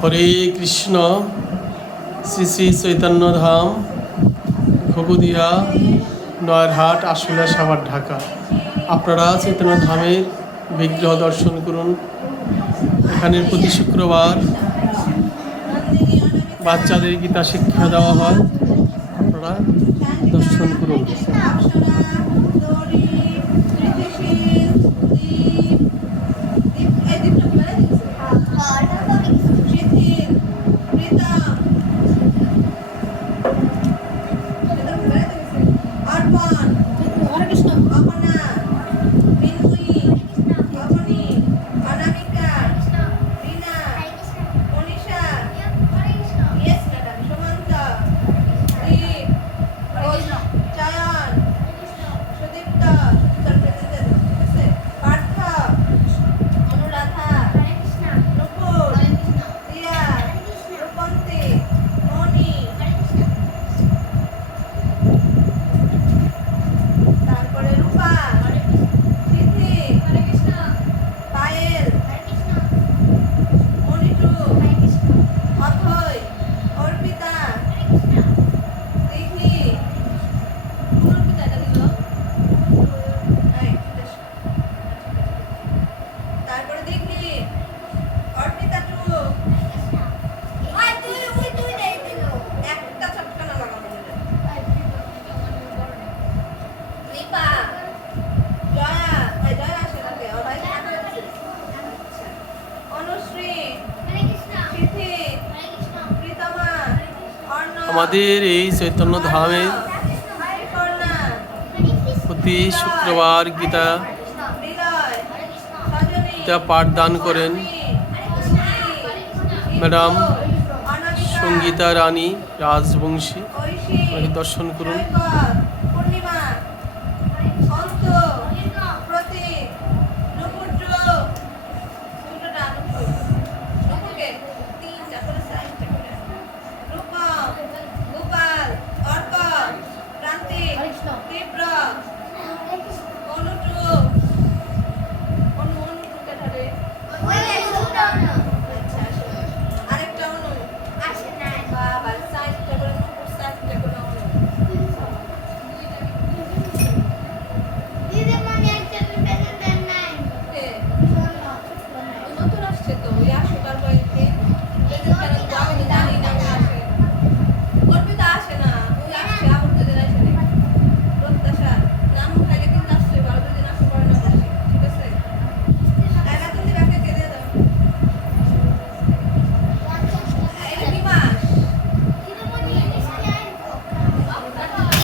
হরে কৃষ্ণ। শ্রী শ্রী চৈতন্য ধাম, ঘুঘুদিয়া, নয়ারহাট, আশুলিয়া, সাভার, ঢাকা। আপনারা চৈতন্য ধামের বিগ্রহ দর্শন করুন। এখানে প্রতি শুক্রবার বাচ্চাদের গীতা শিক্ষা দেওয়া হয়। আপনারা দর্শন করুন। আমাদের এই চৈতন্য ধামে প্রতি শুক্রবার গীতা পাঠদান করেন ম্যাডাম সঙ্গীতা রানী রাজবংশী। দর্শন করুন। নতুন আসছে তো, ওই আসো তারপরে